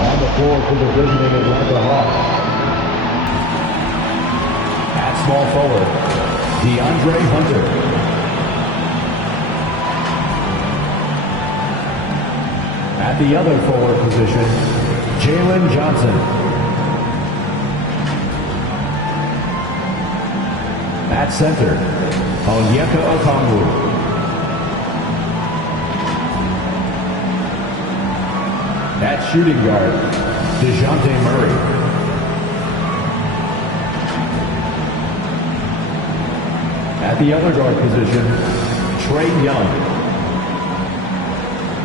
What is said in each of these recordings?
On the floor for the visiting Atlanta Hawks. At small forward, DeAndre Hunter. At the other forward position, Jalen Johnson. At center, Onyeka Okongwu. At shooting guard, DeJounte Murray. At the other guard position, Trae Young.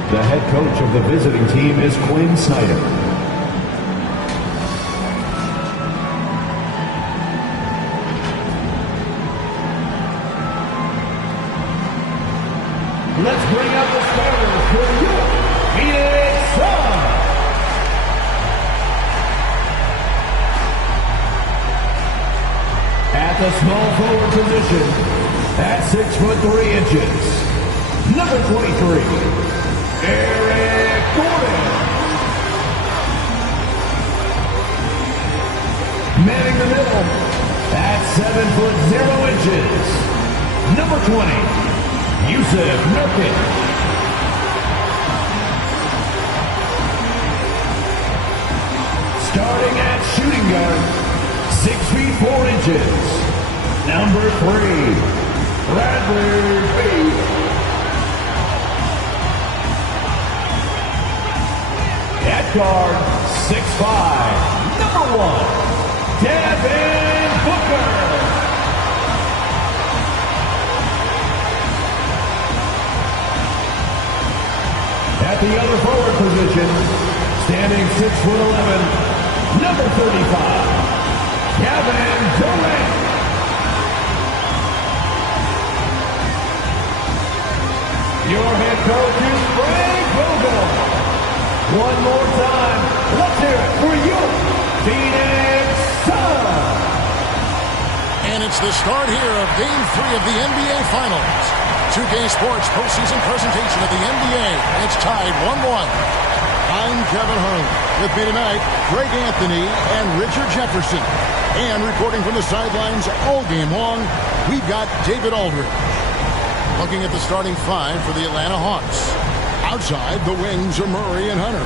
The head coach of the visiting team is Quinn Snyder. Let's bring out the starters for your Phoenix Suns. At the small forward position, at 6'3", number 23, Eric Gordon. Manning the middle, at 7'0", number 20, Yusuf Nurkic. Starting at shooting guard, 6'4", number 3, Bradley Beal. At guard, 6'5", number 1, Devin Booker. At the other forward position, standing 6'11", number 35, Kevin Durant. Your head coach is Frank Vogel. One more time, let's hear it for your Phoenix Suns. And it's the start here of Game 3 of the NBA Finals. 2K Sports postseason presentation of the NBA. It's tied 1-1. I'm Kevin Harlan. With me tonight, Greg Anthony and Richard Jefferson. And reporting from the sidelines all game long, we've got David Aldridge. Looking at the starting five for the Atlanta Hawks. Outside, the wings are Murray and Hunter.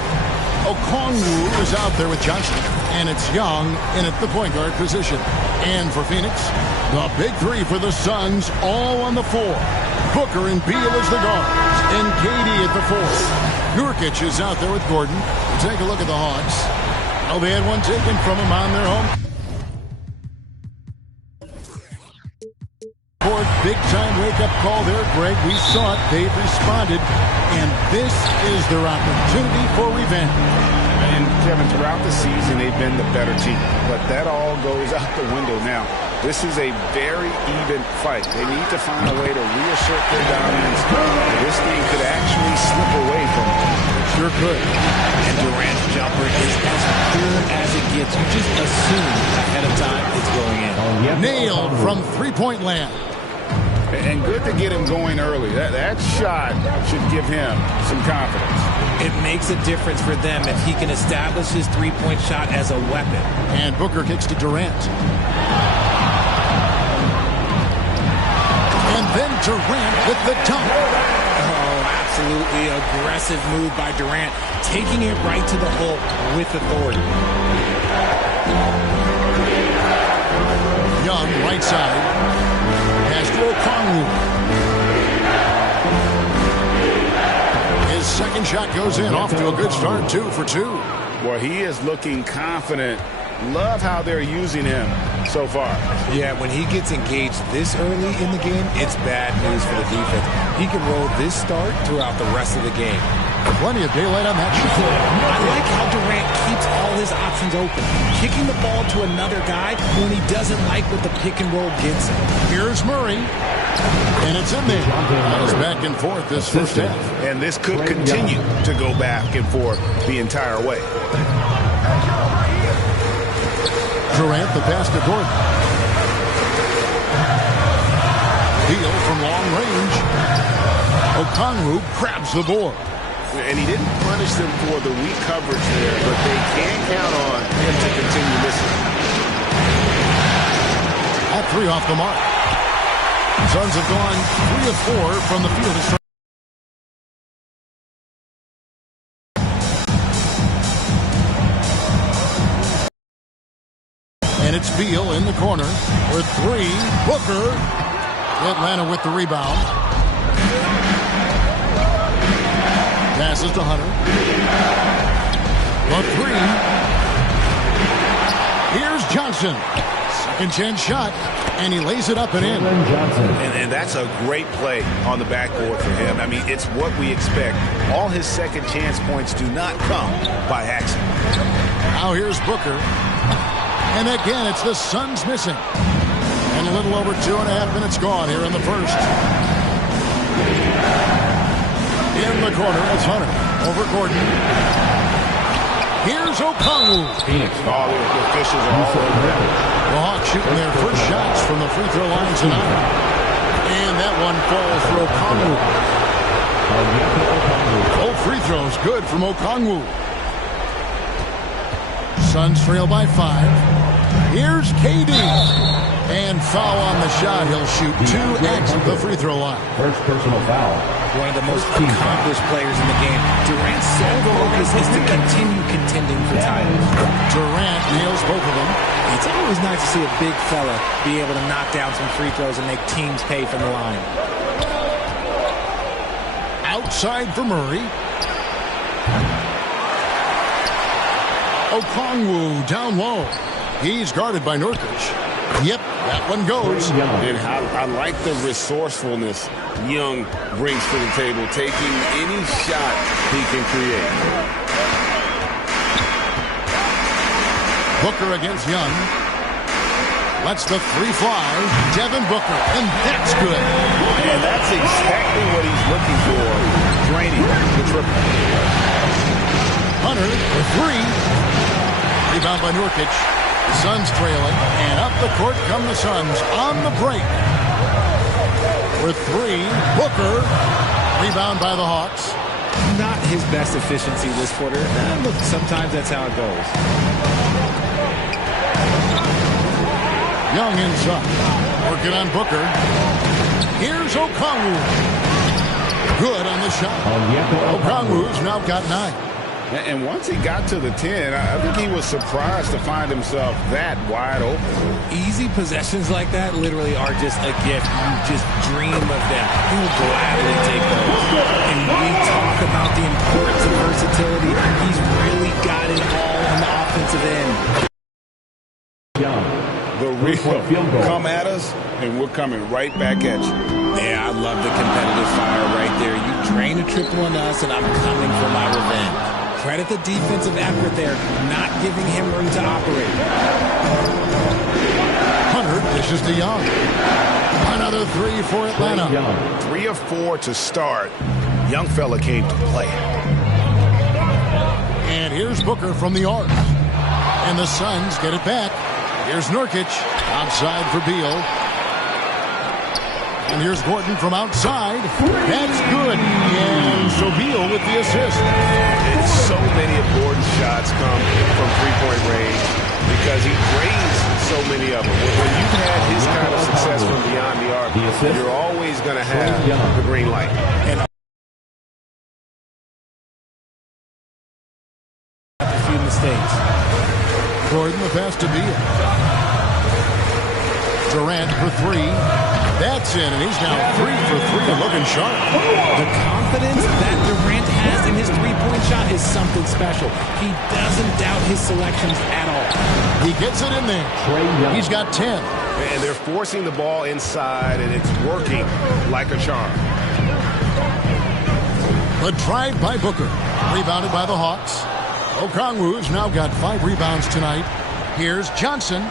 Okongwu is out there with Johnson. And it's Young in at the point guard position. And for Phoenix, the big three for the Suns all on the floor. Booker and Beal as the guards. And KD at the fourth. Nurkic is out there with Gordon. Take a look at the Hawks. Oh, they had one taken from them on their home. Big-time wake-up call there, Greg. We saw it. They've responded. And this is their opportunity for revenge. And, Kevin, throughout the season, they've been the better team. But that all goes out the window now. This is a very even fight. They need to find a way to reassert their dominance. This thing could actually slip away from them. Sure could. And Durant's jumper is as good as it gets. You just assume ahead of time it's going in. Nailed from three-point land. And good to get him going early. That shot should give him some confidence. It makes a difference for them if he can establish his three-point shot as a weapon. And Booker kicks to Durant. And then Durant with the dunk. Oh, absolutely aggressive move by Durant, taking it right to the hole with authority. Young, right side. Has to Okongwu. His second shot goes in. Off to a good start, 2 for 2. Well, he is looking confident. Love how they're using him so far. Yeah, when he gets engaged this early in the game, it's bad news for the defense. He can roll this start throughout the rest of the game. Plenty of daylight on that shot. I like how Durant keeps all his options open. Kicking the ball to another guy when he doesn't like what the pick and roll gets him. Here's Murray. And it's in there. That was back and forth this first half. And this could continue to go back and forth the entire way. Durant, the pass to Gordon. Beal from long range. Okongwu grabs the board. And he didn't punish them for the weak coverage there, but they can't count on him to continue missing. At 3 off the mark. Suns have gone 3 of 4 from the field. And it's Beal in the corner for 3. Booker. Atlanta with the rebound. Passes to Hunter. The 3. Here's Johnson. Second chance shot. And he lays it up and in. And that's a great play on the backboard for him. I mean, it's what we expect. All his second chance points do not come by accident. Now here's Booker. And again, it's the Suns missing. And a little over 2.5 minutes gone here in the first. In the corner, it's Hunter. Over Gordon. Here's Okongwu. All the officials are all over that. The Hawks shooting their first shots from the free throw line tonight. And that one falls for Okongwu. Both free throws good from Okongwu. Suns trail by 5. Here's KD. And foul on the shot. He'll shoot 2 at the free throw line. First personal foul. One of the most accomplished players in the game. Durant's sole focus is to continue contending for titles. Durant nails both of them. It's always nice to see a big fella be able to knock down some free throws and make teams pay from the line. Outside for Murray. Okongwu down low. He's guarded by Nurkic. Yep, that one goes. And I like the resourcefulness Young brings to the table, taking any shot he can create. Booker against Young. Lets the 3 fly. Devin Booker, and that's good. And that's exactly what he's looking for, draining the triple. Hunter for 3. Rebound by Nurkic. The Suns trailing, and up the court come the Suns on the break. For 3, Booker. Rebound by the Hawks. Not his best efficiency this quarter. Look, sometimes that's how it goes. Young inside. Working on Booker. Here's Okongwu. Good on the shot. Okongwu's now got 9. And once he got to the 10, I think he was surprised to find himself that wide open. Easy possessions like that literally are just a gift. You just dream of them. He will gladly take those. And we talk about the importance of versatility. He's really got it all on the offensive end. The real come at us, and we're coming right back at you. Yeah, I love the competitive fire right there. You drain a triple on us, and I'm coming for my revenge. Credit the defensive effort there, not giving him room to operate. Hunter dishes to Young. Another 3 for Atlanta. 3 of 4 to start. Young fella came to play. And here's Booker from the arc. And the Suns get it back. Here's Nurkic. Outside for Beal. And here's Gordon from outside. That's good. And so Beal with the assist. And so many of Gordon's shots come from three-point range because he drains so many of them. When you've had his kind of success from beyond the arc, you're always going to have the green light. And a few mistakes. Gordon the pass to Beal. Durant for 3. That's in, and he's now 3 for 3 and looking sharp. The confidence that Durant has in his three-point shot is something special. He doesn't doubt his selections at all. He gets it in there. He's got 10. And they're forcing the ball inside, and it's working like a charm. Good drive by Booker. Rebounded by the Hawks. Okongwu's now got 5 rebounds tonight. Here's Johnson.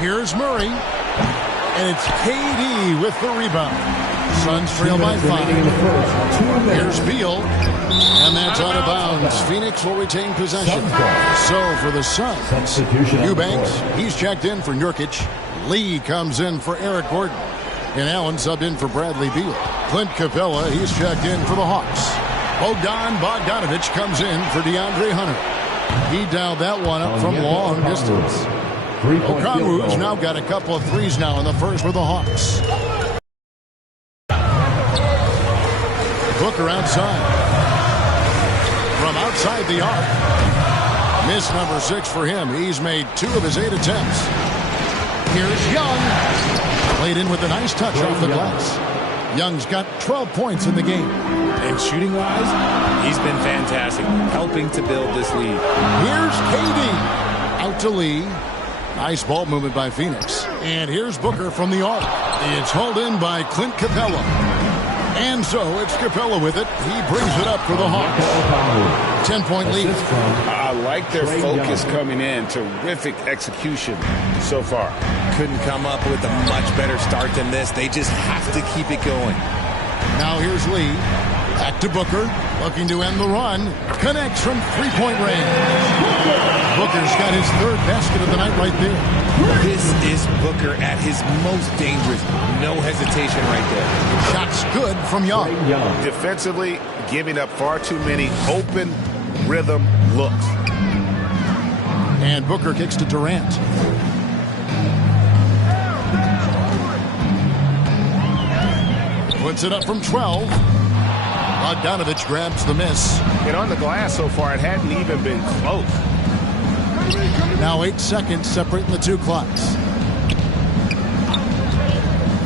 Here's Murray. And it's KD with the rebound. Suns trail by 5. Here's Beal. And that's out of bounds. Phoenix will retain possession. So for the Suns, Eubanks, he's checked in for Nurkic. Lee comes in for Eric Gordon. And Allen subbed in for Bradley Beal. Clint Capella, he's checked in for the Hawks. Bogdan Bogdanovic comes in for DeAndre Hunter. He dialed that one up from long distance. Okongwu's now got a couple of threes now in the first for the Hawks. Booker outside. From outside the arc. Miss number 6 for him. He's made 2 of his 8 attempts. Here's Young. Played in with a nice touch off the glass. Young's got 12 points in the game. And shooting-wise, he's been fantastic, helping to build this lead. Here's KD. Out to Lee. Nice ball movement by Phoenix. And here's Booker from the arc. It's hauled in by Clint Capella. And so it's Capella with it. He brings it up for the Hawks. 10-point lead. I like their focus coming in. Terrific execution so far. Couldn't come up with a much better start than this. They just have to keep it going. Now here's Lee. Back to Booker. Looking to end the run. Connects from 3-point range. Booker's got his 3rd basket of the night right there. This is Booker at his most dangerous. No hesitation right there. Shots good from Young. Defensively, giving up far too many open rhythm looks. And Booker kicks to Durant. Puts it up from 12. Bogdanovic grabs the miss. And on the glass so far, it hadn't even been close. Now 8 seconds separating the 2 clocks.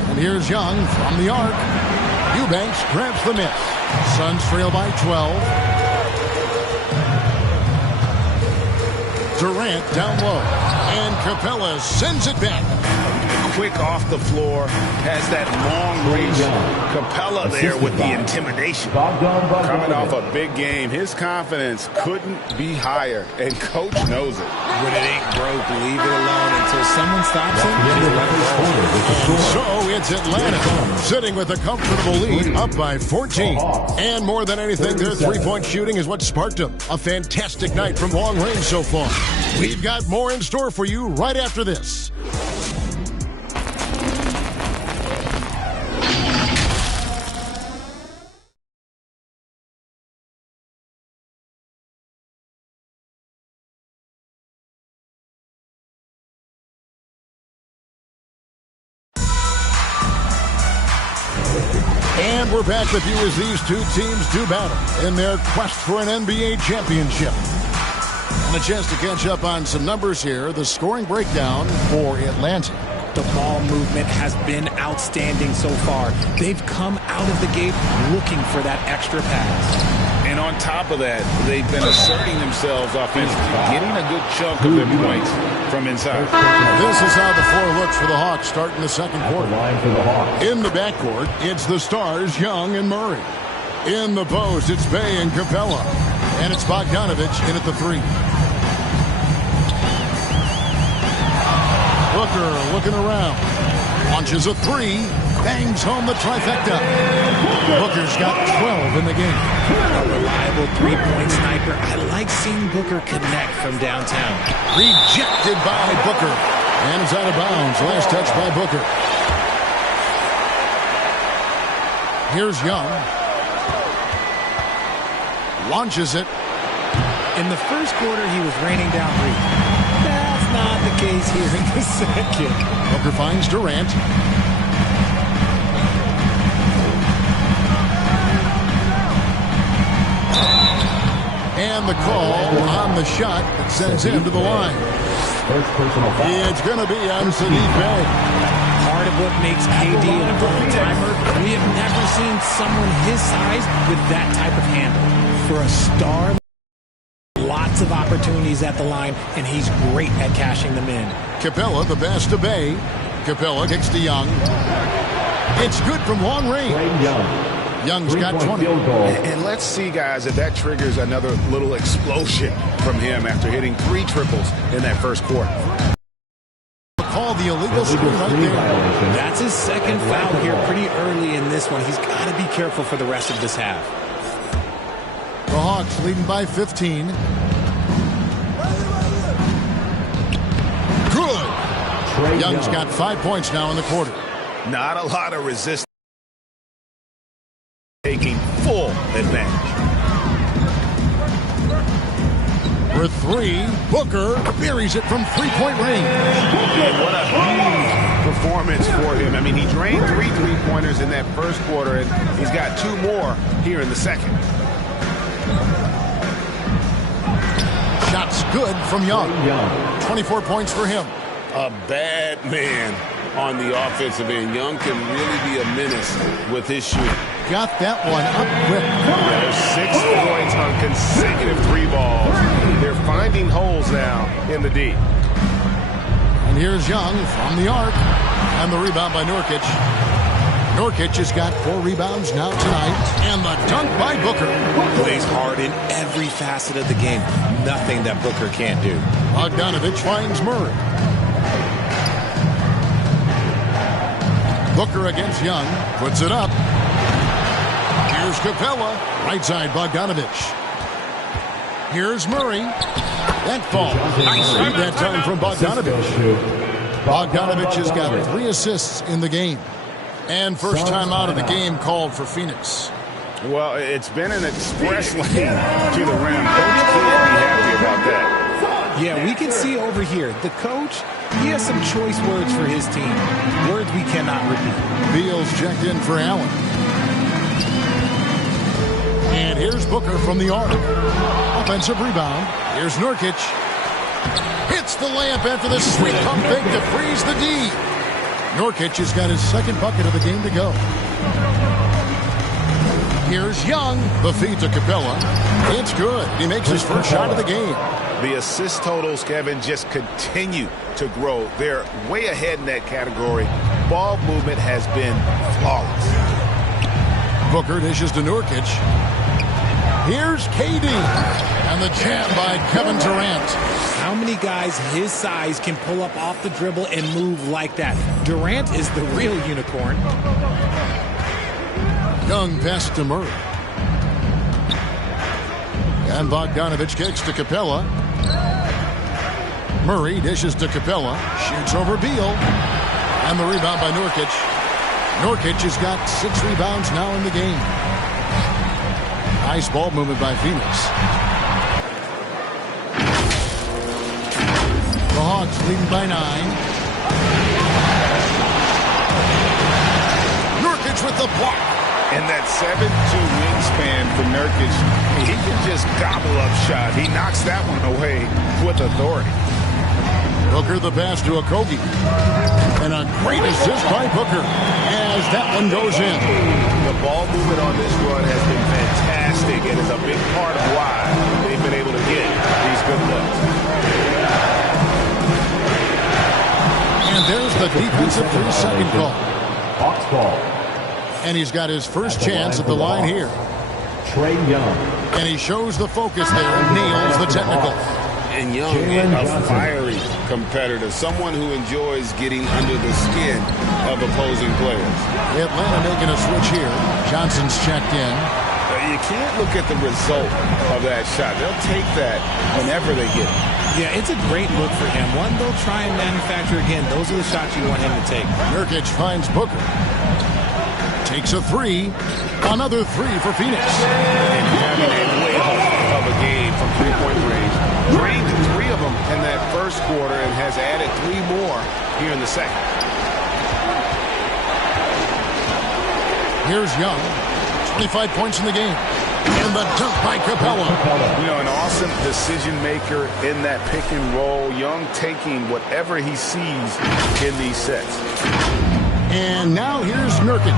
And here's Young from the arc. Eubanks grabs the miss. Suns trail by 12. Durant down low. And Capella sends it back. Quick off the floor, has that long range. Capella there with the intimidation. Coming off a big game, his confidence couldn't be higher, and coach knows it. When it ain't broke, leave it alone until someone stops him. So it's Atlanta sitting with a comfortable lead, up by 14. And more than anything, their 3-point shooting is what sparked them. A fantastic night from long range so far. We've got more in store for you right after this. And we're back with you as these 2 teams do battle in their quest for an NBA championship. And a chance to catch up on some numbers here. The scoring breakdown for Atlanta. The ball movement has been outstanding so far. They've come out of the gate looking for that extra pass. And on top of that, they've been asserting themselves offensively, getting a good chunk of their points from inside. This is how the floor looks for the Hawks starting the second quarter. In the backcourt, it's the stars, Young and Murray. In the post, it's Bey and Capella. And it's Bogdanovic in at the 3. Booker looking around. Launches a 3. Bangs home the trifecta. Booker's got 12 in the game. A reliable 3-point sniper. I like seeing Booker connect from downtown. Rejected by Booker. And it's out of bounds. Last touch by Booker. Here's Young. Launches it. In the first quarter, he was raining down 3. That's not the case here in the second. Booker finds Durant. And the call on the shot that sends him to the line. It's going to be on Saddiq Bey. Part of what makes KD an all-timer, we have never seen someone his size with that type of handle. For a star, lots of opportunities at the line, and he's great at cashing them in. Capella, the pass to Bey. Capella kicks to Young. It's good from long range. Young's got 20. And let's see, guys, if that triggers another little explosion from him after hitting 3 triples in that first quarter. Call the illegal screen right there. That's his second foul here pretty early in this one. He's got to be careful for the rest of this half. The Hawks leading by 15. Good. Young's got 5 points now in the quarter. Not a lot of resistance. Taking full advantage. For 3, Booker buries it from three-point range. And what a huge performance for him. I mean, he drained 3 three-pointers in that first quarter, and he's got 2 more here in the second. Shots good from Young. 24 points for him. A bad man on the offensive end. Young can really be a menace with his shooting. Got that one up quick. There's 6 points on consecutive 3 balls. They're finding holes now in the D. And here's Young from the arc. And the rebound by Nurkic. Nurkic has got 4 rebounds now tonight. And the dunk by Booker. Plays hard in every facet of the game. Nothing that Booker can't do. Bogdanovich finds Murray. Booker against Young. Puts it up. Here's Capella. Right side, Bogdanovich. Here's Murray. That falls. Nice read that time from Bogdanovich. Bogdanovich has got 3 assists in the game. And first time out of the game called for Phoenix. Well, it's been an express lane to the rim. Coach can't be happy about that. Yeah, we can see over here, the coach, he has some choice words for his team. Words we cannot repeat. Beals checked in for Allen. And here's Booker from the arc. Offensive rebound. Here's Nurkic. Hits the layup after the sweet pump fake to freeze the D. Nurkic has got his second bucket of the game to go. Here's Young. The feed to Capella. It's good. He makes his first shot of the game. The assist totals, Kevin, just continue to grow. They're way ahead in that category. Ball movement has been flawless. Booker dishes to Nurkic. Here's KD. And the jam by Kevin Durant. How many guys his size can pull up off the dribble and move like that? Durant is the real unicorn. Young pass to Murray. And Bogdanovich kicks to Capella. Murray dishes to Capella. Shoots over Beal. And the rebound by Nurkic. Nurkic has got 6 rebounds now in the game. Nice ball movement by Phoenix. The Hawks leading by 9. Nurkic with the block. And that 7'2" wingspan for Nurkic, he can just gobble up shot. He knocks that one away with authority. Booker the pass to Okogie. And a great assist by Booker as that one goes in. The ball movement on this run has been fantastic and is a big part of why they've been able to get these good looks. And there's the defensive 3-second call. Hawks ball. And he's got his first chance at the line here. Trae Young. And he shows the focus there and nails the technical. And Young, a fiery competitor, someone who enjoys getting under the skin of opposing players. Atlanta making a switch here. Johnson's checked in. You can't look at the result of that shot. They'll take that whenever they get it. Yeah, it's a great look for him. One, they'll try and manufacture again. Those are the shots you want him to take. Nurkic finds Booker. Takes a 3. Another 3 for Phoenix. And having a whale of a game from three-point range. Drained 3 of them in that first quarter and has added 3 more here in the second. Here's Young. 25 points in the game. And the dunk by Capella. You know, an awesome decision maker in that pick and roll. Young taking whatever he sees in these sets. And now here's Nurkic.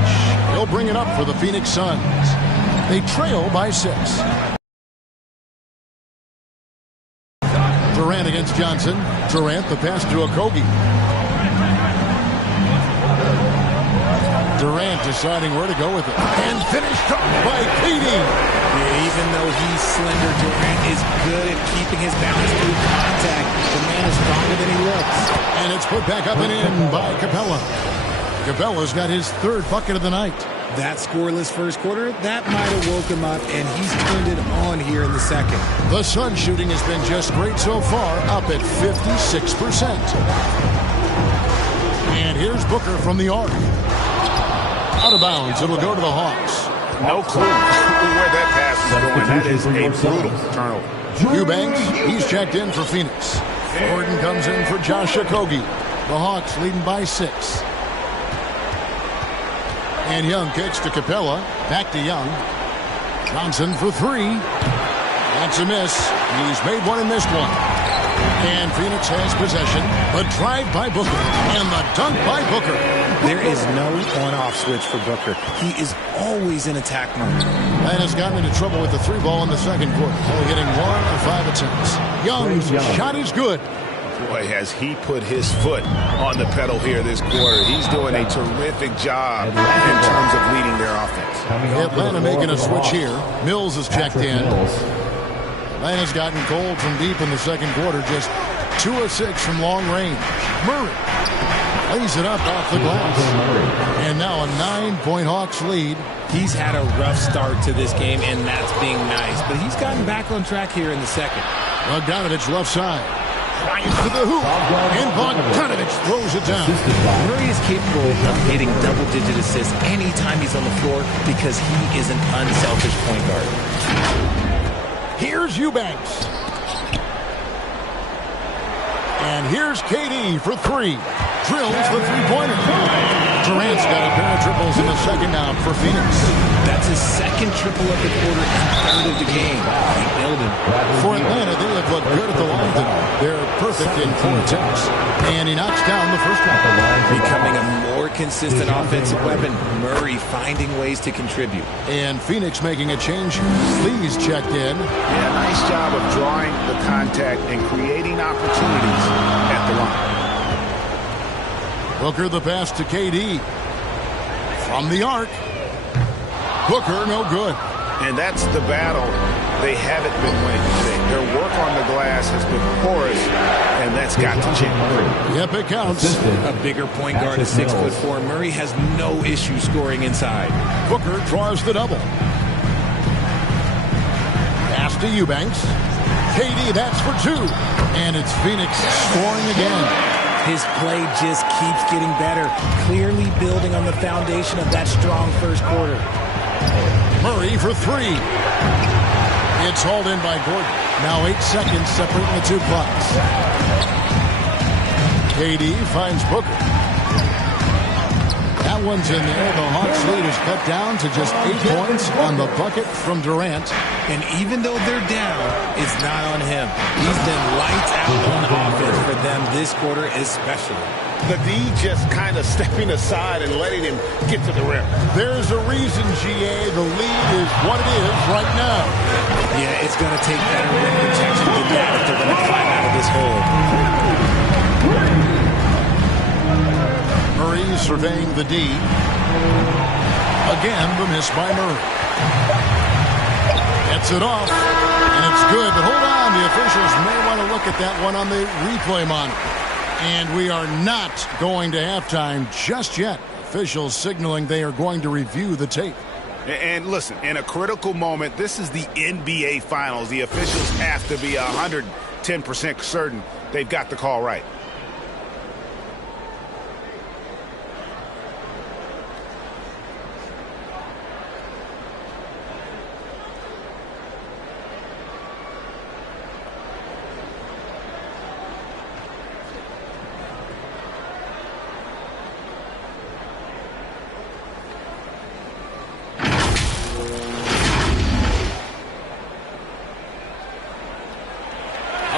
He'll bring it up for the Phoenix Suns. They trail by 6. Durant against Johnson. Durant the pass to Okogie. Durant deciding where to go with it. And finished off by KD. Yeah, even though he's slender, Durant is good at keeping his balance through contact. The man is stronger than he looks. And it's put back up and in by Capella. Capella's got his third bucket of the night. That scoreless first quarter, that might have woke him up, and he's turned it on here in the second. The Sun shooting has been just great so far, up at 56%. And here's Booker from the arc. Out of bounds, it'll go to the Hawks. No clue where that pass is going. That is a brutal turnover. Eubanks, he's checked in for Phoenix. Gordon comes in for Josh Okogie. The Hawks leading by 6. And Young kicks to Capella. Back to Young. Johnson for 3. That's a miss. He's made one and missed one. And Phoenix has possession. The drive by Booker. And the dunk by Booker. There is no on-off switch for Booker. He is always in attack mode. And has gotten into trouble with the 3 ball in the second quarter. Only hitting 1 of 5 attempts. Young's shot is good. Boy, has he put his foot on the pedal here this quarter. He's doing a terrific job in terms of leading their offense. Atlanta making a switch here. Mills is checked in. Atlanta's gotten cold from deep in the second quarter. Just 2 of 6 from long range. Murray lays it up off the glass. And now a 9-point Hawks lead. He's had a rough start to this game, and that's being nice. But he's gotten back on track here in the second. Bogdanovich left side. To the hoop. And Bogdanovich throws it down. Murray is capable of hitting double-digit assists anytime he's on the floor because he is an unselfish point guard. Here's Eubanks. And here's KD for 3. Drills the three-pointer. Durant's got a pair of triples in the second now for Phoenix. That's his second triple of the quarter and third of the game. Keep building. For Atlanta, they have looked good at the line tonight. They're perfect in 4 attempts. And he knocks down the first one. Becoming a more consistent offensive weapon. Murray finding ways to contribute. And Phoenix making a change. Lee's checked in. Yeah, nice job of drawing the contact and creating opportunities at the line. Booker the pass to KD. From the arc. Booker no good. And that's the battle they haven't been winning today. Their work on the glass has been porous, and that's got to change. Yep, it counts. A bigger point guard at 6'4". Murray has no issue scoring inside. Booker draws the double. Pass to Eubanks. KD, that's for 2. And it's Phoenix scoring again. His play just keeps getting better, clearly building on the foundation of that strong first quarter. Murray for 3. It's hauled in by Gordon. Now 8 seconds separating the 2 clocks. KD finds Booker. That one's in there. The Hawks lead is cut down to just 8 points on the bucket from Durant. And even though they're down, it's not on him. He's been lights out on offense for them this quarter especially. The D just kind of stepping aside and letting him get to the rim. There's a reason, GA. The lead is what it is right now. Yeah, it's going to take better rim protection than that if they're going to climb out of this hole. Murray surveying the D. Again, the miss by Murray. Gets it off, and it's good. But hold on, the officials may want to look at that one on the replay monitor. And we are not going to halftime just yet. Officials signaling they are going to review the tape. And listen, in a critical moment, this is the NBA Finals. The officials have to be 110% certain they've got the call right.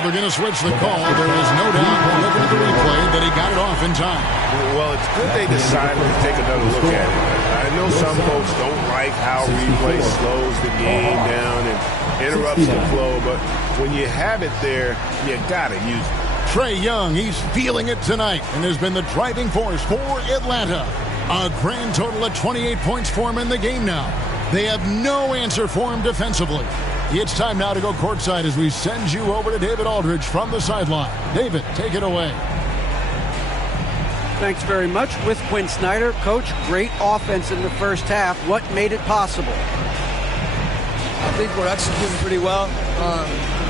They're going to switch the call. There is no doubt when looking at the replay that he got it off in time. Well, it's good they decided to take another look at it. I know some folks don't like how replay slows the game down and interrupts the flow, but when you have it there, you got to use it. Trae Young, he's feeling it tonight and has been the driving force for Atlanta. A grand total of 28 points for him in the game now. They have no answer for him defensively. It's time now to go courtside as we send you over to David Aldridge from the sideline. David, take it away. Thanks very much. With Quinn Snyder. Coach, great offense in the first half. What made it possible? I think we're executing pretty well.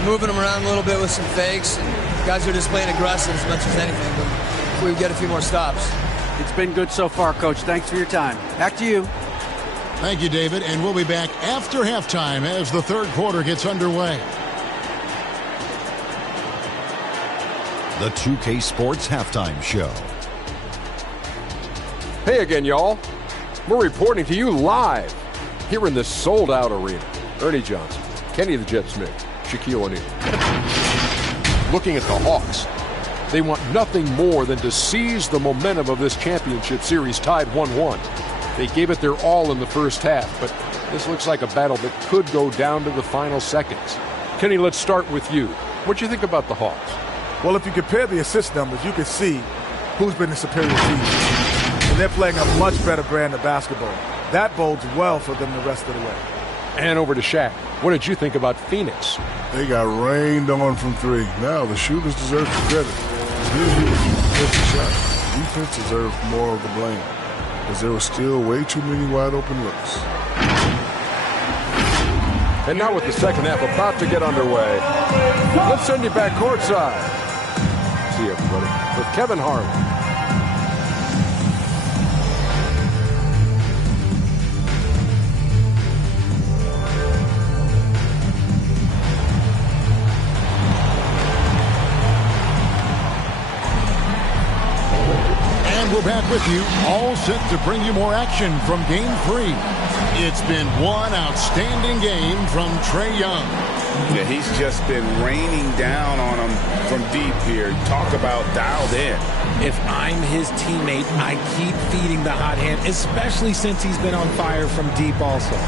Moving them around a little bit with some fakes. And guys are just playing aggressive as much as anything. But we get a few more stops. It's been good so far, Coach. Thanks for your time. Back to you. Thank you, David. And we'll be back after halftime as the third quarter gets underway. The 2K Sports Halftime Show. Hey again, y'all. We're reporting to you live here in this sold-out arena. Ernie Johnson, Kenny the Jet Smith, Shaquille O'Neal. Looking at the Hawks, they want nothing more than to seize the momentum of this championship series tied 1-1. They gave it their all in the first half, but this looks like a battle that could go down to the final seconds. Kenny, let's start with you. What do you think about the Hawks? Well, if you compare the assist numbers, you can see who's been the superior team. And they're playing a much better brand of basketball. That bodes well for them the rest of the way. And over to Shaq. What did you think about Phoenix? They got rained on from three. Now the shooters deserve the credit. It's usually the shot. Defense deserves more of the blame, because there were still way too many wide open looks. And now with the second half about to get underway, let's send you back courtside. See you, everybody, with Kevin Harlan. We're back with you, all set to bring you more action from Game 3. It's been one outstanding game from Trae Young. Yeah, he's just been raining down on him from deep here. Talk about dialed in. If I'm his teammate, I keep feeding the hot hand, especially since he's been on fire from deep also.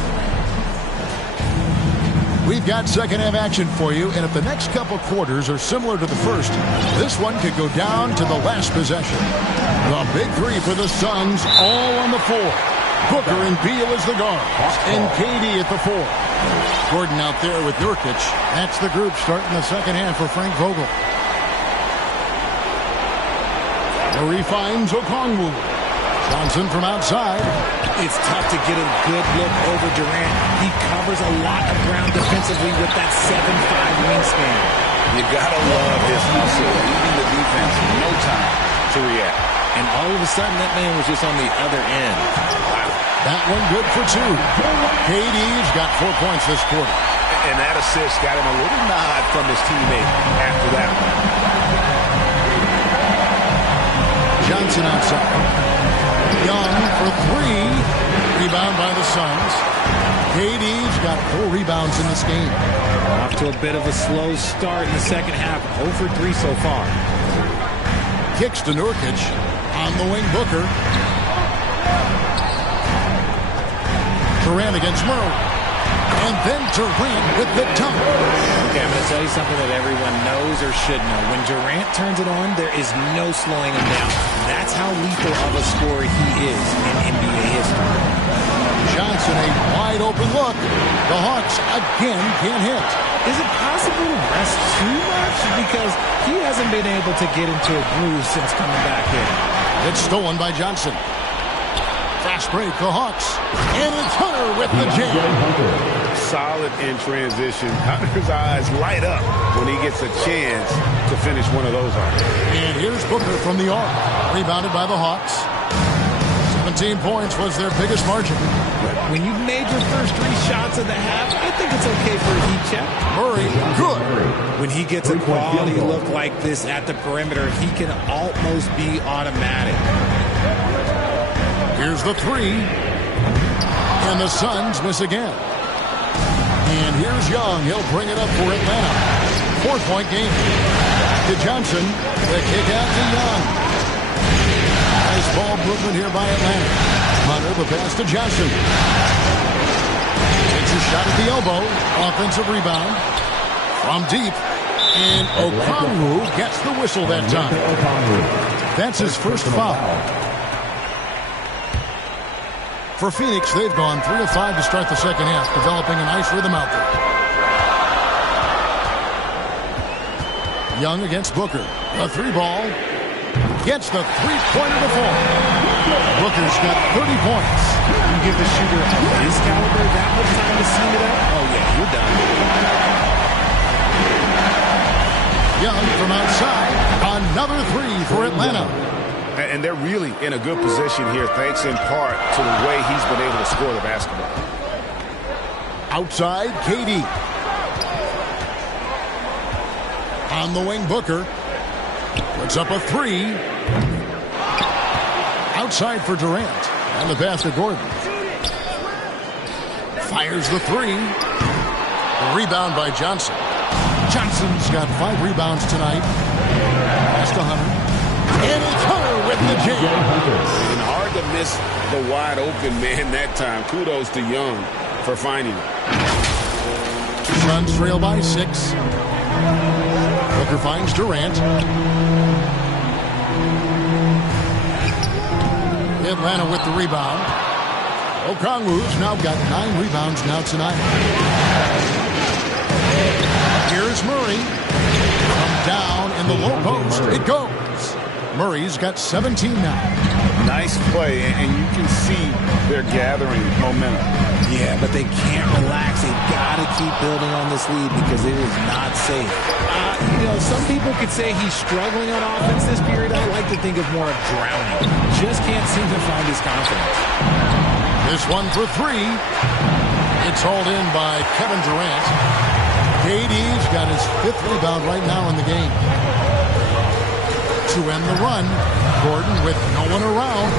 We've got second half action for you, and if the next couple quarters are similar to the first, this one could go down to the last possession. The big three for the Suns, all on the floor. Booker and Beal as the guards, and KD at the four. Gordon out there with Nurkic. That's the group starting the second half for Frank Vogel. Murray finds Okongwu. Johnson from outside. It's tough to get a good look over Durant. He covers a lot of ground defensively with that 7'5" wingspan. You gotta love his hustle, leaving the defense no time to react. And all of a sudden, that man was just on the other end. Wow. That one good for two. KD's got 4 points this quarter. And that assist got him a little nod from his teammate after that one. Johnson outside. Young for three. Rebound by the Suns. KD's got 4 rebounds in this game. Off to a bit of a slow start in the second half. 0 for 3 so far. Kicks to Nurkic. On the wing, Booker. Durant against Murray. And then Durant with the dunk. Okay, I'm going to tell you something that everyone knows or should know. When Durant turns it on, there is no slowing him down. That's how lethal of a scorer he is in NBA history. Johnson, a wide open look. The Hawks again can't hit. Is it possible to rest too much? Because he hasn't been able to get into a groove since coming back here. It's stolen by Johnson. Fast break, the Hawks. And it's Hunter with the jam. Solid in transition. Hunter's eyes light up when he gets a chance to finish one of those off. And here's Booker from the arc. Rebounded by the Hawks. 17 points was their biggest margin. When you've made your first 3 shots of the half, I think it's okay for a heat check. Murray, good. When he gets a quality look like this at the perimeter, he can almost be automatic. Here's the three. And the Suns miss again. And here's Young. He'll bring it up for Atlanta. 4-point game. To Johnson. The kick out to Young. Nice ball movement here by Atlanta. Hunter, the pass to Johnson. Takes a shot at the elbow. Offensive rebound. From deep. And Okongwu gets the whistle that time. That's his first foul. For Phoenix, they've gone 3 of 5 to start the second half, developing a nice rhythm out there. Young against Booker. A 3-ball. Gets the three-pointer to fall. Booker's got 30 points. You give the shooter of his caliber that much time to see it out? Oh, yeah, you're done. Young from outside. Another 3 for Atlanta. And they're really in a good position here, thanks in part to the way he's been able to score the basketball. Outside, KD. On the wing, Booker. Puts up a 3. Outside for Durant. And the pass to Gordon. Fires the 3. The rebound by Johnson. Johnson's got 5 rebounds tonight. Pass to Hunter. And it's Hunter with the jam. And hard to miss the wide open man that time. Kudos to Young for finding it. Suns trail by 6. Booker finds Durant. Atlanta with the rebound. Okongwu's now got 9 rebounds now tonight. Here's Murray. From down in the low post. It goes. Murray's got 17 now. Nice play, and you can see they're gathering momentum. Yeah, but they can't relax. They've got to keep building on this lead because it is not safe. Some people could say he's struggling on offense this period. I like to think of more of drowning. Just can't seem to find his confidence. This one for 3. It's hauled in by Kevin Durant. KD's got his 5th rebound right now in the game. To end the run, Gordon with no one around.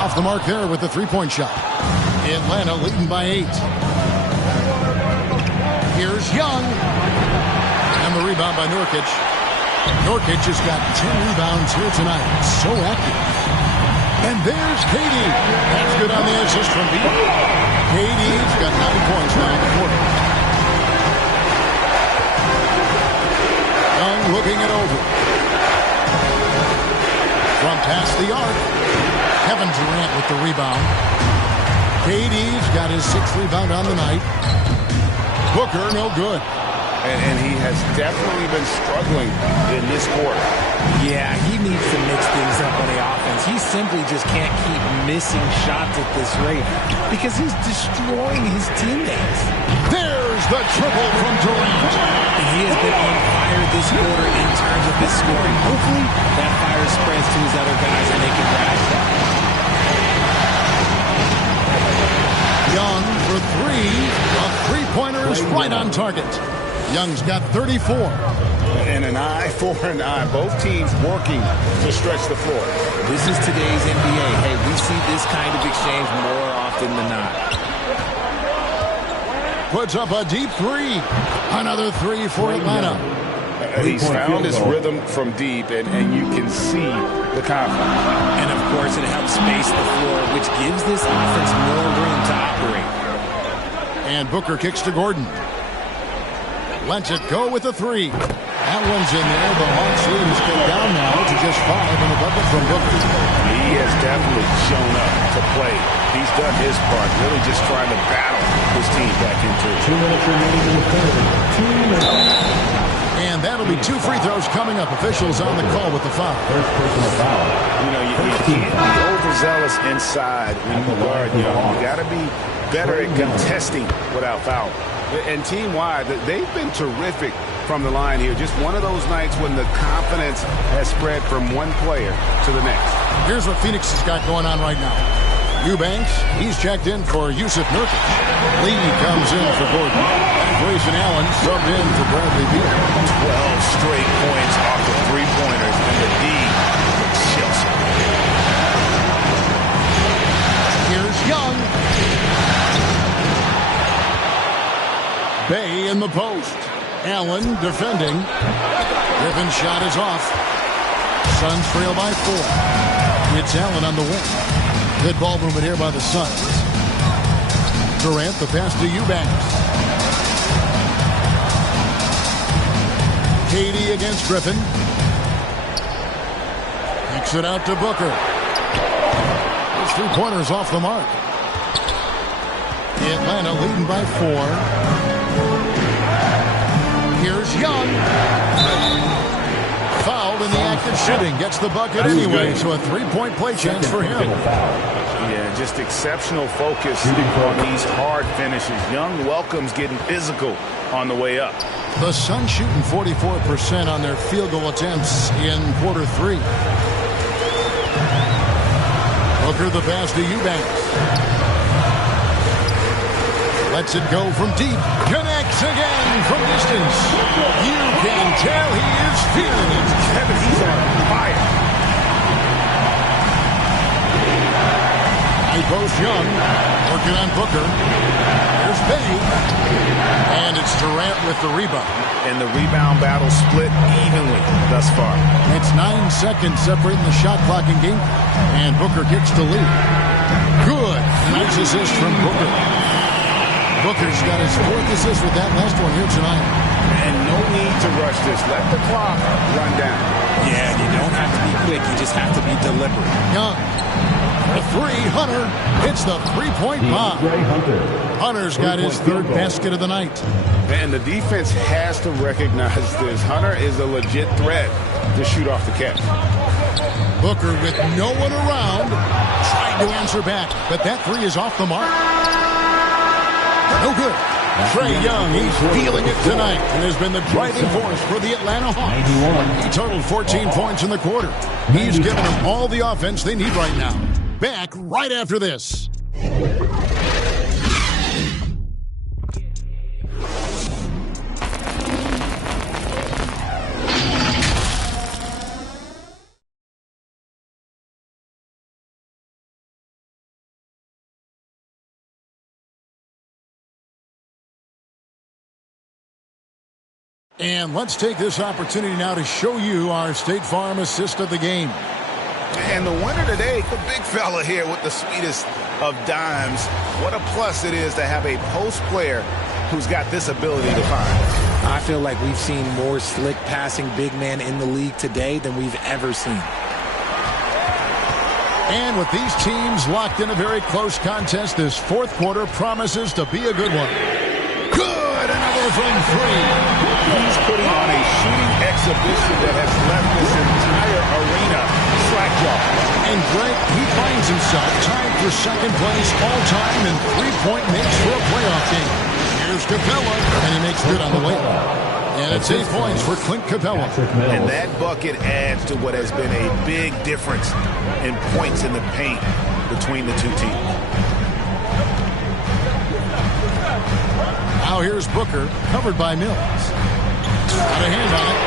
Off the mark there with the 3-point shot. Atlanta leading by 8. Here's Young. And the rebound by Nurkic. Nurkic has got 10 rebounds here tonight. So active. And there's KD. That's good on the assist from B. KD's got 9 points now in the quarter. Young looking it over. From past the arc. Kevin Durant with the rebound. KD's got his 6th rebound on the night. Booker, no good. And he has definitely been struggling in this quarter. Yeah, he needs to mix things up on the offense. He simply just can't keep missing shots at this rate because he's destroying his teammates. There's the triple from Durant. And he has been on fire this quarter in terms of his scoring. Hopefully that fire spreads to his other guys and they can rise up. Young for 3. A 3-pointer is right on target. Young's got 34. And an eye for an eye. Both teams working to stretch the floor. This is today's NBA. Hey, we see this kind of exchange more often than not. Puts up a deep 3. Another 3 for Atlanta. He's found his rhythm from deep, and you can see the confidence. And, of course, it helps space the floor, which gives this offense more room to operate. And Booker kicks to Gordon. Lets it go with a 3. That one's in there. The Hawks lead is cut down now to just 5 in the bucket from Booker. He has definitely shown up to play. He's done his part, really just trying to battle his team back into it. 2 minutes remaining in the third. 2 minutes. And that'll be 2 free throws coming up. Officials on the call with the foul. First personal foul. You can't be overzealous inside when you guard Young. You got to be better at contesting without foul. And team-wide, they've been terrific from the line here. Just one of those nights when the confidence has spread from one player to the next. Here's what Phoenix has got going on right now. Eubanks, he's checked in for Yusuf Nurkic. Lee comes in for Gordon. And Grayson Allen subbed in for Bradley Beal. 12 straight points off of 3-pointers, and the D looks Chelsea. Here's Young. Bay in the post. Allen defending. Griffin's shot is off. Suns trail by 4. It's Allen on the wing. Good ball movement here by the Suns. Durant, the pass to Eubanks. KD against Griffin. Kicks it out to Booker. His 3-pointer's off the mark. Atlanta leading by 4. Here's Young. Fouled in the act of shooting. Gets the bucket anyway, so a 3-point play chance for him. Yeah, just exceptional focus on these hard finishes. Young welcomes getting physical on the way up. The Suns shooting 44% on their field goal attempts in quarter 3. Booker the pass to Eubanks. Lets it go from deep. Connects again from distance. You can tell he is feeling it. Kevin, he's on fire. High post Young. Working on Booker. Here's Bay. And it's Durant with the rebound. And the rebound battle split evenly thus far. It's 9 seconds separating the shot clock and game. And Booker gets the lead. Good. Nice assist from Booker. Booker's got his 4th assist with that last one here tonight. And no need to rush this. Let the clock run down. Yeah, you don't have to be quick. You just have to be deliberate. Young. For 3, Hunter hits the 3-point bomb. Hunter's got his 3rd basket of the night. And the defense has to recognize this. Hunter is a legit threat to shoot off the catch. Booker with no one around, trying to answer back, but that 3 is off the mark. No good. Trae Young, he's feeling it tonight and has been the driving force for the Atlanta Hawks. He totaled 14 points in the quarter. He's given them all the offense they need right now. Back right after this. And let's take this opportunity now to show you our State Farm assist of the game. And the winner today, the big fella here with the sweetest of dimes. What a plus it is to have a post player who's got this ability to find. I feel like we've seen more slick passing big man in the league today than we've ever seen. And with these teams locked in a very close contest, this 4th quarter promises to be a good one. Good! Another from 3. He's putting on a shooting exhibition that has left this entire arena slack-jawed. And Greg, he finds himself tied for 2nd place all-time in 3-point makes for a playoff game. Here's Capella, and he makes good on the way. And it's 8 points for Clint Capella. And that bucket adds to what has been a big difference in points in the paint between the two teams. Now here's Booker, covered by Mills. Got a hand on it.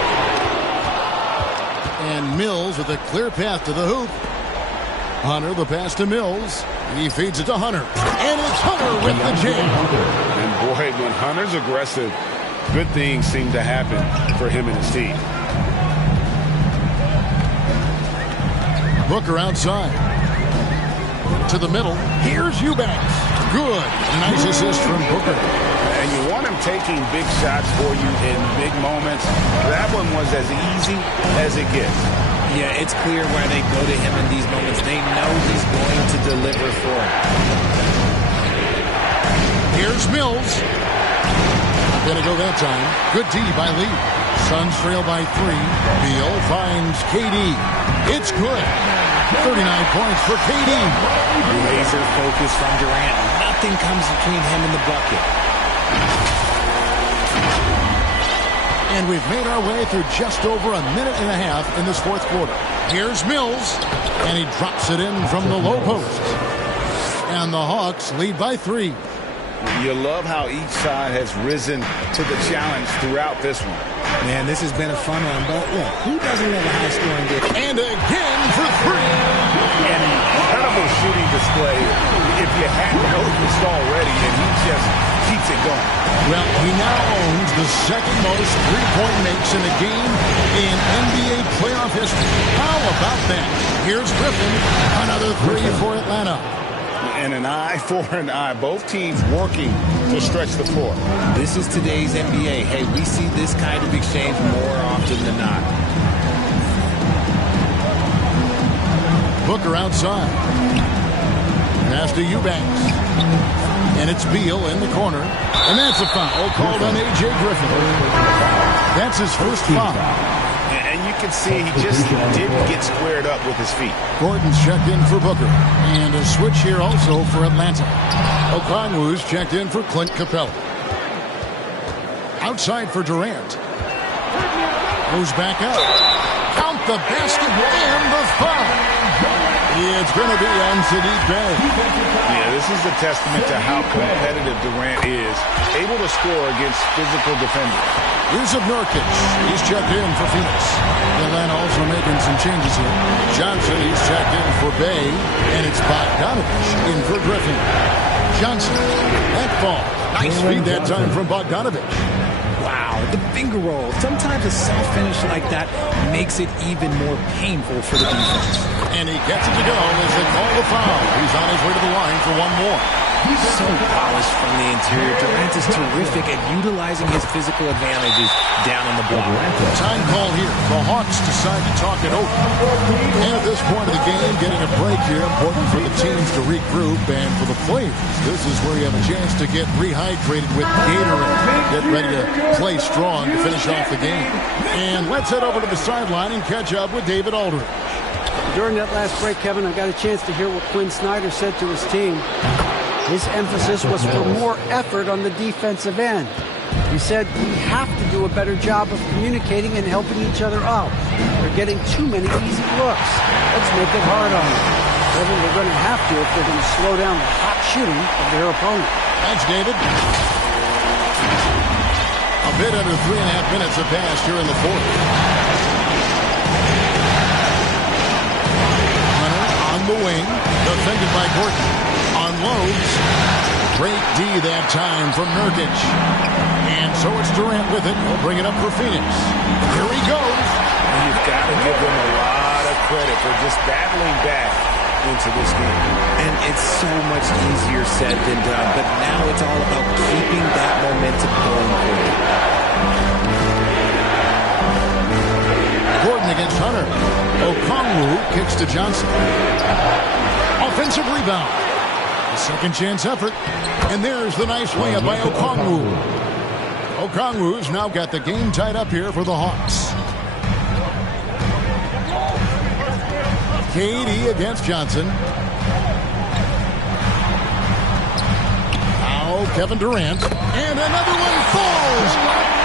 And Mills with a clear path to the hoop. Hunter, the pass to Mills. He feeds it to Hunter. And it's Hunter with the jam. And boy, when Hunter's aggressive, good things seem to happen for him and his team. Booker outside. To the middle. Here's Eubanks. Good. A nice assist from Booker. And you want him taking big shots for you in big moments. That one was as easy as it gets. Yeah, it's clear why they go to him in these moments. They know he's going to deliver for them. Here's Mills. Gonna go that time. Good D by Lee. Suns trail by 3. Beal finds KD. It's good. 39 points for KD. Laser focus from Durant. Nothing comes between him and the bucket. And we've made our way through just over a minute and a half in this 4th quarter. Here's Mills, and he drops it in from the low post. And the Hawks lead by 3. You love how each side has risen to the challenge throughout this one. Man, this has been a fun one, but look, who doesn't love a high-scoring game? And again for 3. An incredible shooting display if you hadn't noticed already, and he just keeps it going. Well, he now owns the 2nd most 3-point makes in a game in NBA playoff history. How about that? Here's Griffin. Another 3 for Atlanta. And an eye for an eye. Both teams working to stretch the floor. This is today's NBA. Hey, we see this kind of exchange more often than not. Booker outside. Pass to Eubanks. And it's Beal in the corner. And that's a foul called on A.J. Griffin. That's his first foul. And you can see he just didn't get squared up with his feet. Gordon's checked in for Booker. And a switch here also for Atlanta. Okongwu's checked in for Clint Capella. Outside for Durant. Goes back up. Count the basket and the foul. It's going to be on Saddiq Bey. Yeah, this is a testament to how competitive Durant is, able to score against physical defenders. Here's Nurkic. He's checked in for Phoenix. Atlanta also making some changes here. Johnson, he's checked in for Bey, and it's Bogdanovich in for Griffin. Johnson, that ball. Nice feed that time from Bogdanovich. Wow, the finger roll. Sometimes a soft finish like that makes it even more painful for the defense. And he gets it to go as they call the foul. He's on his way to the line for one more. He's so polished from the interior. Durant is terrific at utilizing his physical advantages down on the block. Time call here. The Hawks decide to talk it over. And at this point of the game, getting a break here, important for the teams to regroup, and for the players, this is where you have a chance to get rehydrated with Gatorade. Get ready to play strong to finish off the game. And let's head over to the sideline and catch up with David Aldridge. During that last break, Kevin, I got a chance to hear what Quinn Snyder said to his team. His emphasis was for more effort on the defensive end. He said we have to do a better job of communicating and helping each other out. They're getting too many easy looks. Let's make it hard on them. Kevin, they're going to have to if they're going to slow down the hot shooting of their opponent. Thanks, David. A bit under 3.5 minutes have passed here in the fourth. Hunter on the wing, defended by Gordon. Unloads. Great D that time from Nurkic. And so it's Durant with it. He'll bring it up for Phoenix. Here he goes. You've got to give them a lot of credit for just battling back into this game. And it's so much easier said than done. But now it's all about keeping that momentum going forward. Gordon against Hunter. Okongwu kicks to Johnson. Offensive rebound. Second chance effort. And there's the nice layup by Okongwu. Okongwu's now got the game tied up here for the Hawks. KD against Johnson. Now Kevin Durant. And another one falls.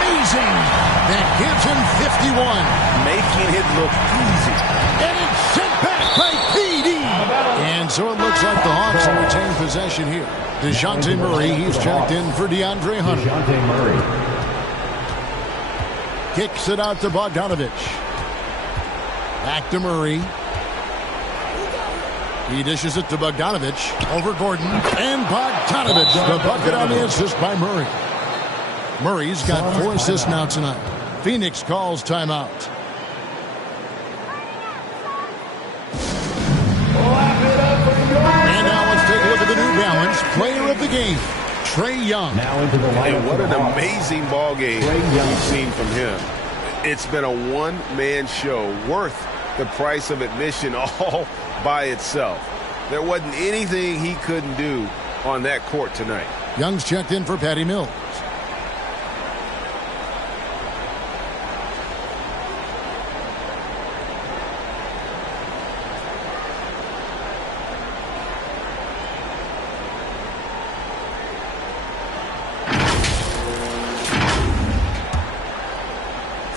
Amazing. That gives him 51. Making it look easy. And it's sent back by KD. And so it looks like the Hawks will retain possession here. DeJounte Murray, he's checked in for DeAndre Hunter. DeJounte Murray. Kicks it out to Bogdanovich. Back to Murray. He dishes it to Bogdanovich. Over Gordon. And Bogdanovich, the bucket on the assist by Murray. Murray's got 4 assists now tonight. Phoenix calls timeout. And now let's take a look at the New Balance player of the game, Trae Young. Now into the line. And what an amazing ball game we've seen from him. It's been a one-man show worth the price of admission all by itself. There wasn't anything he couldn't do on that court tonight. Young's checked in for Patty Mills.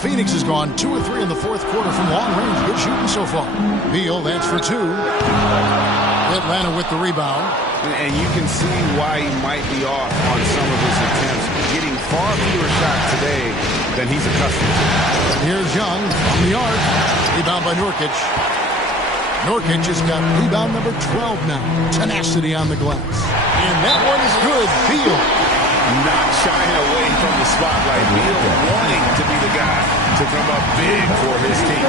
Phoenix has gone 2 of 3 in the fourth quarter from long range. Good shooting so far. Beal, that's for 2. Atlanta with the rebound. And you can see why he might be off on some of his attempts. Getting far fewer shots today than he's accustomed to. Here's Young on the arc. Rebound by Nurkic. Nurkic has got rebound number 12 now. Tenacity on the glass. And that one is good. Beal. Not shying away from the spotlight. Beal wanting to be the guy to come up big for his team.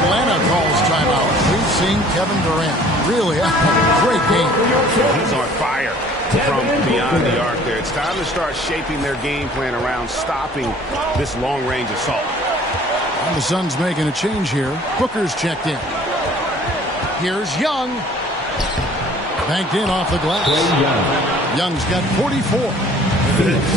Atlanta calls timeout. We've seen Kevin Durant. Really a great game. He's on fire from beyond the arc there. It's time to start shaping their game plan around stopping this long-range assault. And the Suns making a change here. Booker's checked in. Here's Young. Banked in off the glass. Young's got 44.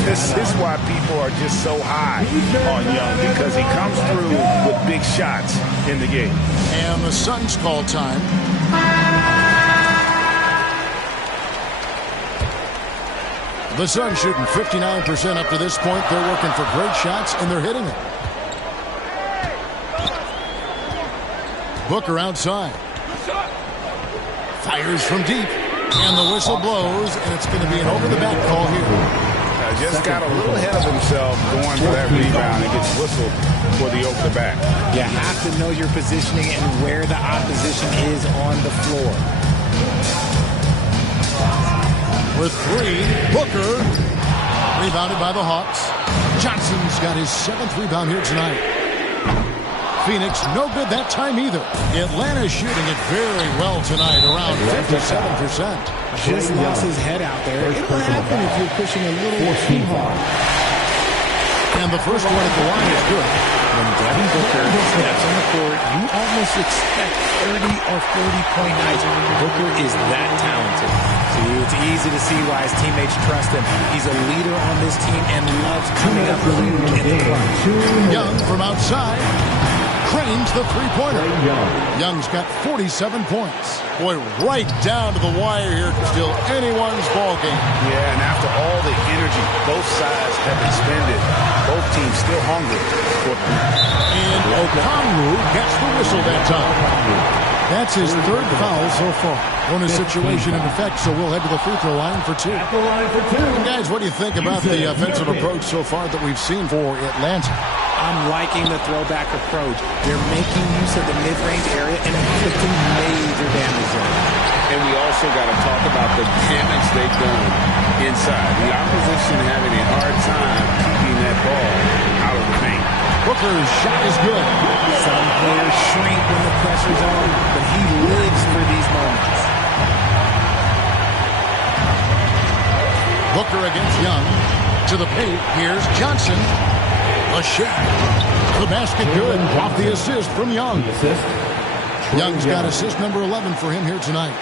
This is why people are just so high on Young, because he comes through with big shots in the game. And the Suns call time. The Suns shooting 59% up to this point. They're working for great shots, and they're hitting it. Booker outside. Fires from deep. And the whistle blows, and it's going to be an over-the-back call here. Just got a little ahead of himself going for that rebound and gets whistled for the over-the-back. You have to know your positioning and where the opposition is on the floor. With three, Booker. Rebounded by the Hawks. Johnson's got his 7th rebound here tonight. Phoenix, no good that time either. Atlanta's shooting it very well tonight, around 57%. Just lost his head out there. It'll happen if you're pushing a little too hard. And the first one at the line is good. When Devin Booker steps on the court, you almost expect 30 or 40-point nights. Booker is that talented. See, it's easy to see why his teammates trust him. He's a leader on this team and loves coming up huge in the clutch. Young from outside. Cranes the three-pointer. Young's got 47 points. Boy, right down to the wire here. Still anyone's ball game. Yeah, and after all the energy both sides have expended, both teams still hungry. And Okongwu gets the whistle that time. That's his 3rd foul so far. Bonus situation in effect, so we'll head to the free throw line for 2. And guys, what do you think about the offensive approach so far that we've seen for Atlanta? I'm liking the throwback approach. They're making use of the mid-range area and inflicting major damage there. And we also got to talk about the damage they've done inside. The opposition having a hard time keeping that ball out of the paint. Booker's shot is good. Some players shrink when the pressure's on, but he lives for these moments. Booker against Young. To the paint. Here's Johnson. A shot. The basket good. Off the assist from Young. Young's got assist number 11 for him here tonight.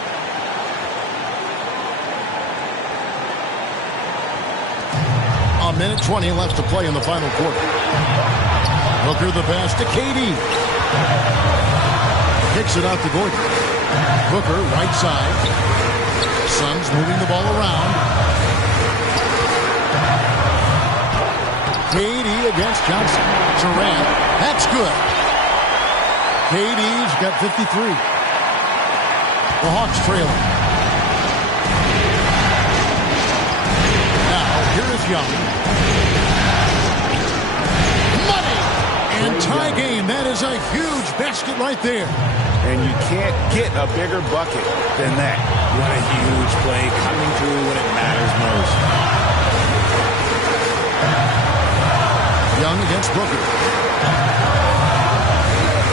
A minute 20 left to play in the final quarter. Booker the pass to KD. Kicks it out to Gordon. Booker right side. Suns moving the ball around. KD against Johnson. Durant. That's good. KD's got 53. The Hawks trailing. Now, here is Young. Money! And tie game. That is a huge basket right there. And you can't get a bigger bucket than that. What a huge play, coming through when it matters most. Young against Booker.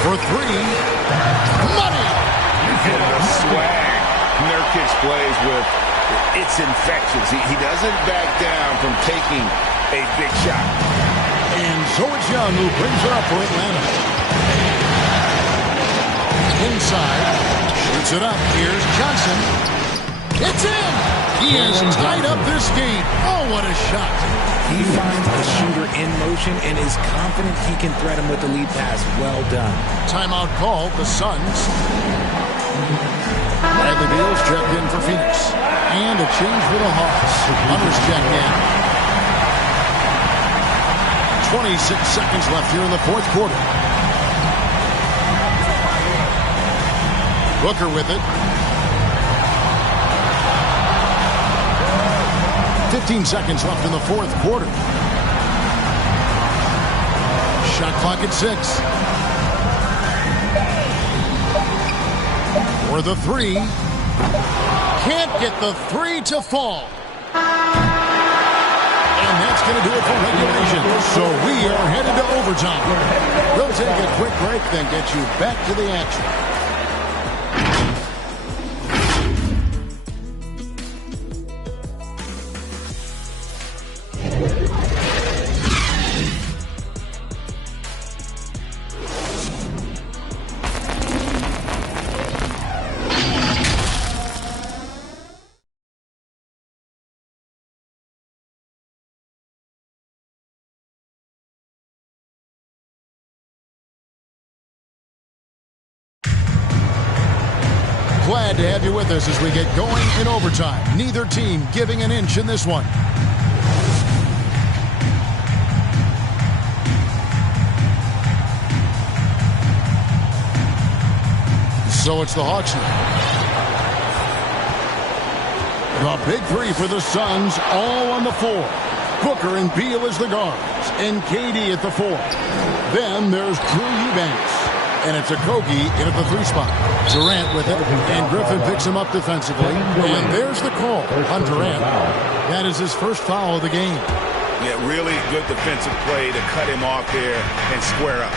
For 3. Money! The swag Nurkic plays with, it's infectious. He doesn't back down from taking a big shot. And so it's Young who brings it up for Atlanta. Inside. Shoots it up. Here's Johnson. It's in! He has tied up this game. Oh, what a shot. He finds the shooter in motion and is confident he can thread him with the lead pass. Well done. Timeout called. The Suns. Bradley Beal's checked in for Phoenix. And a change for the Hawks. Hunter's checked in. 26 seconds left here in the 4th quarter. Booker with it. 15 seconds left in the 4th quarter. Shot clock at 6. For the 3. Can't get the 3 to fall. And that's going to do it for regulation. So we are headed to overtime. We'll take a quick break, then get you back to the action. Glad to have you with us as we get going in overtime. Neither team giving an inch in this one. So it's the Hawks now. The big three for the Suns, all on the floor. Booker and Beal as the guards, and KD at the 4. Then there's Drew Eubanks, and it's Okogie in at the 3 spot. Durant with it, and Griffin picks him up defensively. And there's the call on Durant. That is his first foul of the game. Yeah, really good defensive play to cut him off there and square up.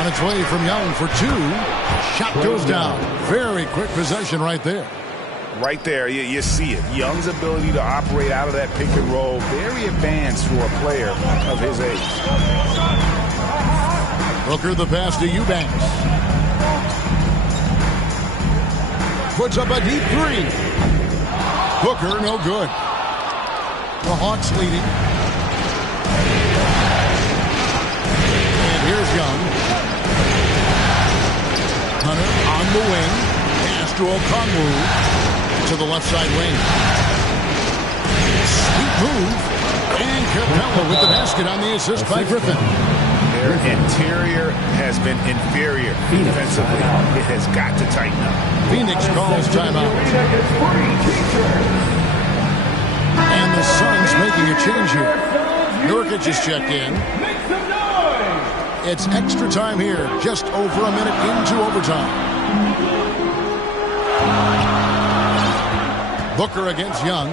On its way from Young for 2. Shot goes down. Very quick possession right there. Right there, you see it. Young's ability to operate out of that pick and roll, very advanced for a player of his age. Booker the pass to Eubanks. Puts up a deep 3. Booker no good. The Hawks leading. And here's Young. Hunter on the wing. Pass to Okongwu to the left side wing. Sweet move. And Capella with the basket on the assist by Griffin. Their interior has been inferior defensively. It has got to tighten up. Phoenix calls timeout. And the Suns making a change here. Nurkic is checked in. It's extra time here, just over a minute into overtime. Booker against Young.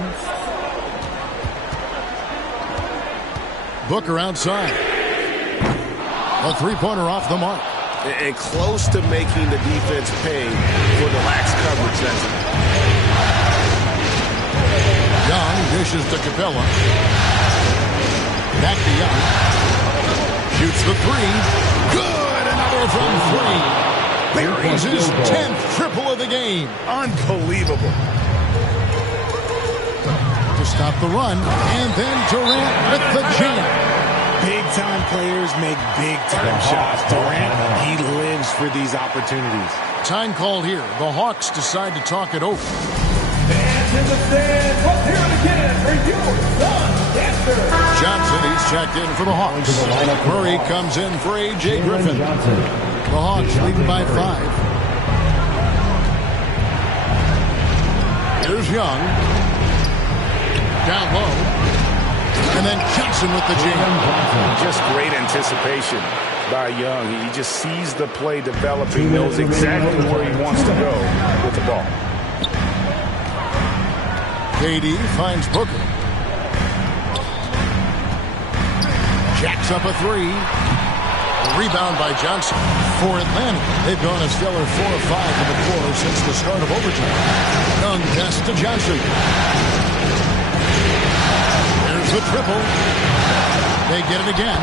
Booker outside. A three-pointer off the mark. And close to making the defense pay for the lax coverage that's in. Young dishes to Capella. Back to Young. Shoots the 3. Good! Another from 3. Buries his 10th triple of the game. Unbelievable. To stop the run. And then Durant with the jam. Big-time players make big-time shots. Durant, he lives for these opportunities. Time called here. The Hawks decide to talk it over. Fans in the stands, let's hear it again for your Sun Dancer. Johnson, he's checked in for the Hawks. Murray comes in for A.J. Griffin. The Hawks leading by 5. Here's Young. Down low. And then Johnson with the jam. Just great anticipation by Young. He just sees the play developing, knows exactly where he wants to go with the ball. KD finds Booker. Jacks up a 3. Rebound by Johnson. For Atlanta, they've gone a stellar 4 of 5 in the quarter since the start of overtime. Young pass to Johnson. There's the triple. They get it again.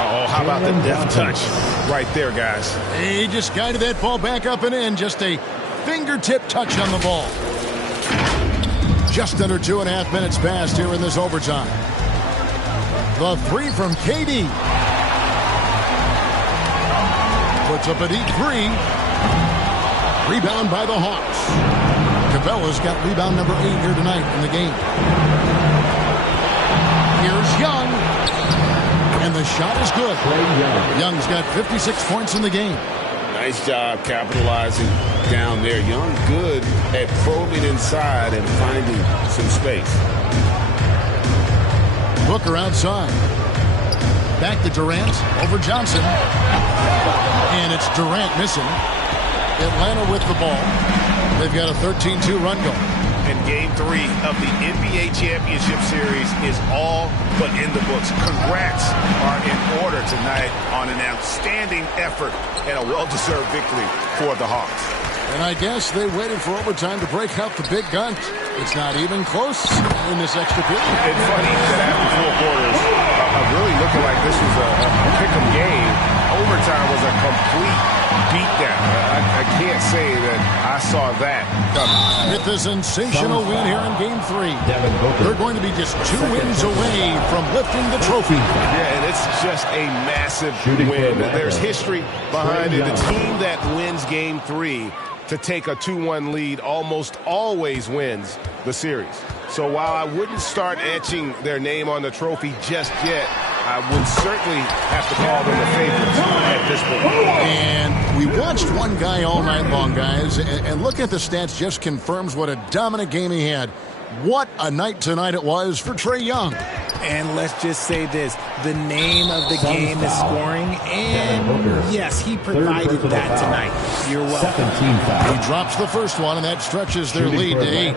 Oh, how about the deft touch right there, guys. He just guided that ball back up and in. Just a fingertip touch on the ball. Just under 2.5 minutes passed here in this overtime. The 3 from KD. Puts up a deep 3. Rebound by the Hawks. Capella's got rebound number 8 here tonight in the game. Here's Young. And the shot is good. Young's got 56 points in the game. Nice job capitalizing down there. Young good at probing inside and finding some space. Booker outside. Back to Durant over Johnson. And it's Durant missing. Atlanta with the ball. They've got a 13-2 run going. And Game 3 of the NBA Championship Series is all but in the books. Congrats are in order tonight on an outstanding effort and a well-deserved victory for the Hawks. And I guess they waited for overtime to break out the big guns. It's not even close in this extra period. It's funny that after 4 quarters, really looking like this was a pick-em game, overtime was a complete beatdown. I can't say that I I saw that coming. With the sensational win here in Game 3, they're going to be just 2 wins away from lifting the trophy. Yeah, and it's just a massive win. There's history behind it. The team that wins Game 3 to take a 2-1 lead almost always wins the series. So while I wouldn't start etching their name on the trophy just yet, I would certainly have to call them the favorites at this point. And we watched one guy all night long, guys, and look at the stats just confirms what a dominant game he had. What a night tonight it was for Trae Young. And let's just say this, the name of the game is scoring, and yes, he provided that tonight. You're welcome. He drops the first one, and that stretches their lead to 8.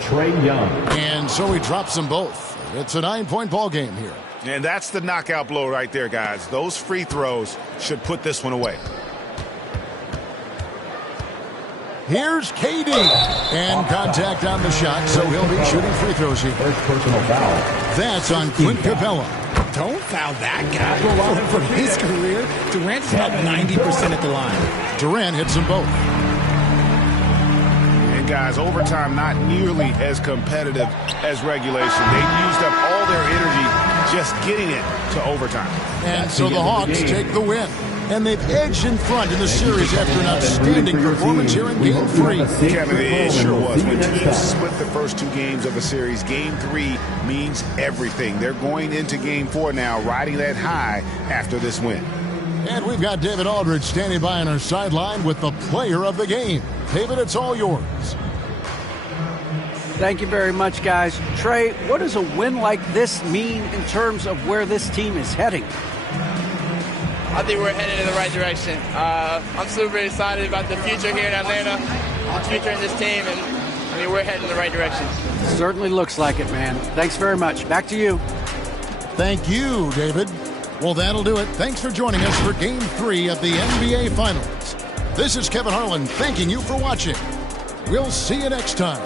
Trae Young. And so he drops them both. It's a 9-point ball game here. And that's the knockout blow right there, guys. Those free throws should put this one away. Here's KD. And contact on the shot, so he'll be shooting free throws here. First personal foul. That's on Clint Capella. Don't foul that guy. For his career, Durant's about 90% at the line. Durant hits them both. And guys, overtime not nearly as competitive as regulation. They used up all their energy just getting it to overtime. And so the Hawks take the win. And they've edged in front in the series after an outstanding performance here in Game 3. Kevin, it sure was. When teams split the first 2 games of a series, Game 3 means everything. They're going into Game 4 now, riding that high after this win. And we've got David Aldridge standing by on our sideline with the player of the game. David, it's all yours. Thank you very much, guys. Trae, what does a win like this mean in terms of where this team is heading? I think we're headed in the right direction. I'm super excited about the future here in Atlanta, the future in this team, and we're heading in the right direction. Certainly looks like it, man. Thanks very much. Back to you. Thank you, David. Well, that'll do it. Thanks for joining us for Game 3 of the NBA Finals. This is Kevin Harlan thanking you for watching. We'll see you next time.